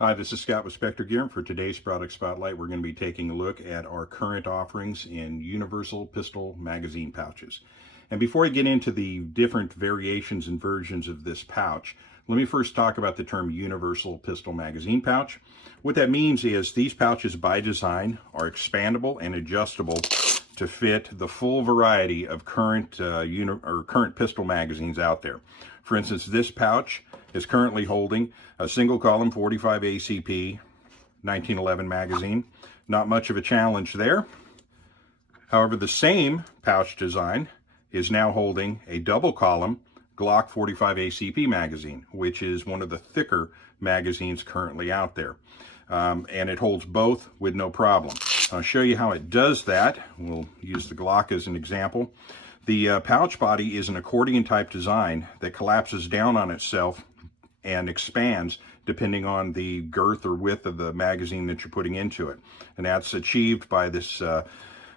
Hi, this is Scott with Specter Gear, and for today's product spotlight, we're going to be taking a look at our current offerings in universal pistol magazine pouches. And before I get into the different variations and versions of this pouch, let me first talk about the term universal pistol magazine pouch. What that means is these pouches by design are expandable and adjustable to fit the full variety of current pistol magazines out there. For instance, this pouch is currently holding a single column 45 ACP 1911 magazine. Not much of a challenge there. However, the same pouch design is now holding a double column Glock 45 ACP magazine, which is one of the thicker magazines currently out there. And it holds both with no problem. I'll show you how it does that. We'll use the Glock as an example. The pouch body is an accordion type design that collapses down on itself and expands depending on the girth or width of the magazine that you're putting into it. And that's achieved by this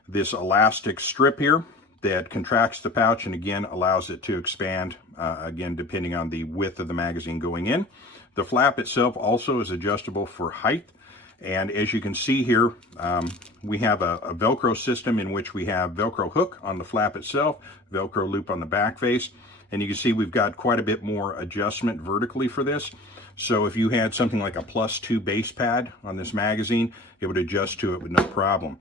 elastic strip here that contracts the pouch and again allows it to expand, again depending on the width of the magazine going in. The flap itself also is adjustable for height. And as you can see here, we have a Velcro system in which we have Velcro hook on the flap itself, Velcro loop on the back face. And you can see we've got quite a bit more adjustment vertically for this. So if you had something like a +2 base pad on this magazine, it would adjust to it with no problem.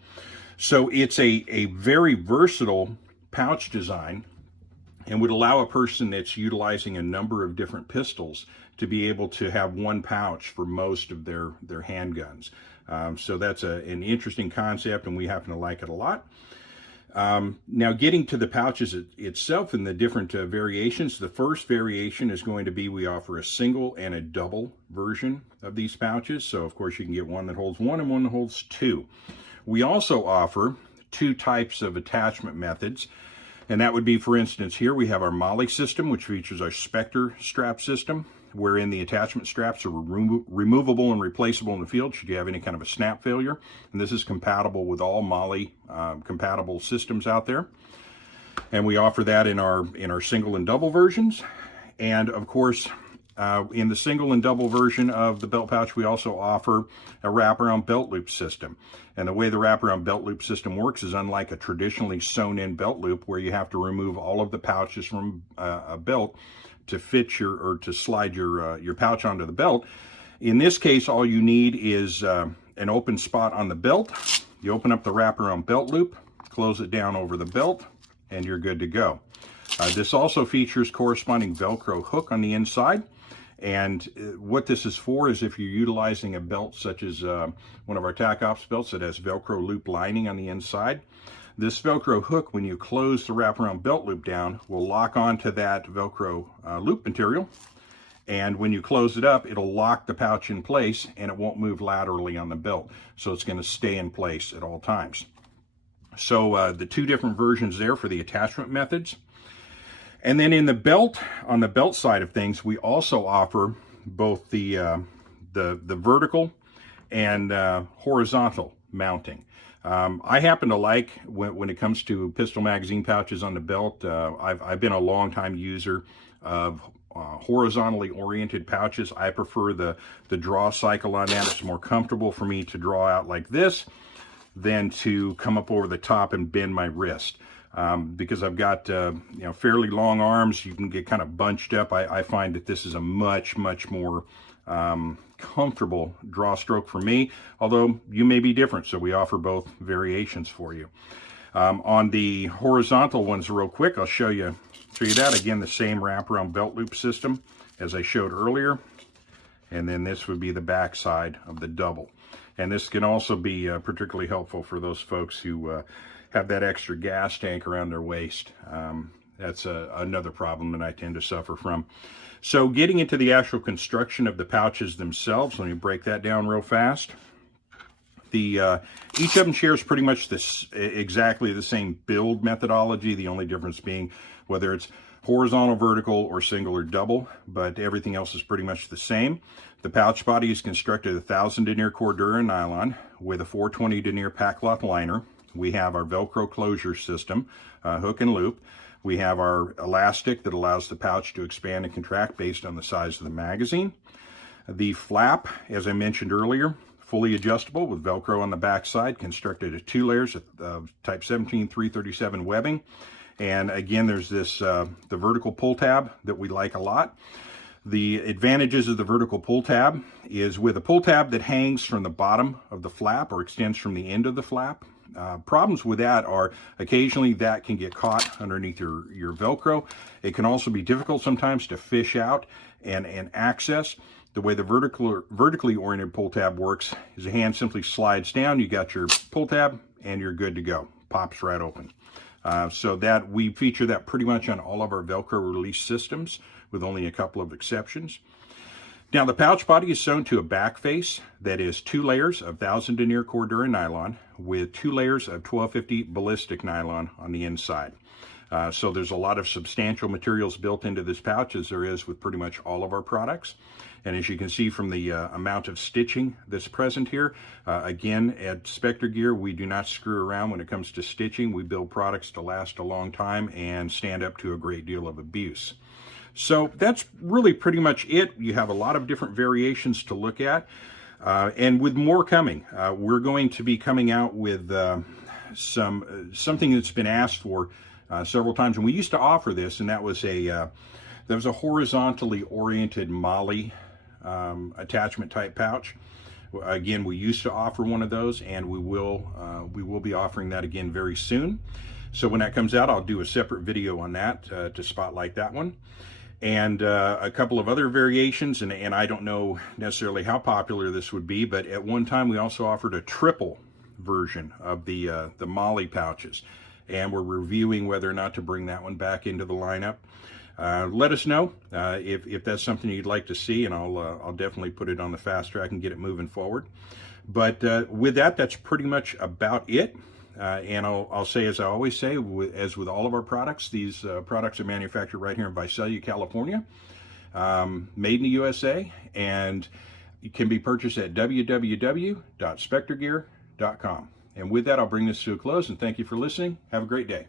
So it's a very versatile pouch design and would allow a person that's utilizing a number of different pistols to be able to have one pouch for most of their handguns. So that's an interesting concept, and we happen to like it a lot. Now getting to the pouches itself and the different variations, the first variation is going to be we offer a single and a double version of these pouches. So of course you can get one that holds one and one that holds two. We also offer two types of attachment methods. And that would be, for instance, here we have our MOLLE system, which features our Specter strap system, wherein the attachment straps are removable and replaceable in the field should you have any kind of a snap failure. And this is compatible with all MOLLE compatible systems out there. And we offer that in our single and double versions. And of course, in the single and double version of the belt pouch, we also offer a wraparound belt loop system. And the way the wraparound belt loop system works is unlike a traditionally sewn in belt loop where you have to remove all of the pouches from a belt to fit to slide your pouch onto the belt. In this case, all you need is an open spot on the belt. You open up the wraparound belt loop, close it down over the belt, and you're good to go. This also features corresponding Velcro hook on the inside. And what this is for is if you're utilizing a belt such as one of our TAC Ops belts that has Velcro loop lining on the inside, this Velcro hook, when you close the wraparound belt loop down, will lock onto that Velcro loop material. And when you close it up, it'll lock the pouch in place and it won't move laterally on the belt. So it's going to stay in place at all times. So the two different versions there for the attachment methods. And then in the belt, on the belt side of things, we also offer both the vertical and horizontal mounting. I happen to like, when it comes to pistol magazine pouches on the belt, I've been a long time user of horizontally oriented pouches. I prefer the draw cycle on that. It's more comfortable for me to draw out like this than to come up over the top and bend my wrist. Because I've got fairly long arms, you can get kind of bunched up. I find that this is a much more comfortable draw stroke for me, although you may be different, so we offer both variations for you. On the horizontal ones, real quick, I'll show you that. Again, the same wraparound belt loop system as I showed earlier, and then this would be the back side of the double. And this can also be particularly helpful for those folks who have that extra gas tank around their waist. That's another problem that I tend to suffer from. So getting into the actual construction of the pouches themselves, let me break that down real fast. Each of them shares pretty much exactly the same build methodology, the only difference being whether it's horizontal, vertical, or single or double, but everything else is pretty much the same. The pouch body is constructed 1000 denier Cordura nylon with a 420 denier pack cloth liner. We have our Velcro closure system, hook and loop. We have our elastic that allows the pouch to expand and contract based on the size of the magazine. The flap, as I mentioned earlier, fully adjustable with Velcro on the back side, constructed of 2 layers of type 17-337 webbing. And again, there's this the vertical pull tab that we like a lot. The advantages of the vertical pull tab is with a pull tab that hangs from the bottom of the flap or extends from the end of the flap. Problems with that are occasionally that can get caught underneath your Velcro. It can also be difficult sometimes to fish out and access. The way the vertically oriented pull tab works is the hand simply slides down, you got your pull tab, and you're good to go. Pops right open. So that we feature that pretty much on all of our Velcro release systems, with only a couple of exceptions. Now, the pouch body is sewn to a back face that is 2 layers of 1000 denier Cordura nylon with 2 layers of 1250 ballistic nylon on the inside. So there's a lot of substantial materials built into this pouch, as there is with pretty much all of our products. And as you can see from the amount of stitching that's present here, again, at Specter Gear, we do not screw around when it comes to stitching. We build products to last a long time and stand up to a great deal of abuse. So that's really pretty much it. You have a lot of different variations to look at, and with more coming. We're going to be coming out with something that's been asked for several times, and we used to offer this, and that was a horizontally oriented MOLLE attachment type pouch. Again, we used to offer one of those, and we will be offering that again very soon. So when that comes out, I'll do a separate video on that to spotlight that one. And a couple of other variations, and I don't know necessarily how popular this would be, but at one time we also offered a triple version of the MOLLE pouches, and we're reviewing whether or not to bring that one back into the lineup. Let us know if that's something you'd like to see, and I'll definitely put it on the fast track and get it moving forward. But with that, that's pretty much about it. And I'll say, as I always say, as with all of our products, these products are manufactured right here in Visalia, California, made in the USA, and it can be purchased at www.spectergear.com. And with that, I'll bring this to a close, and thank you for listening. Have a great day.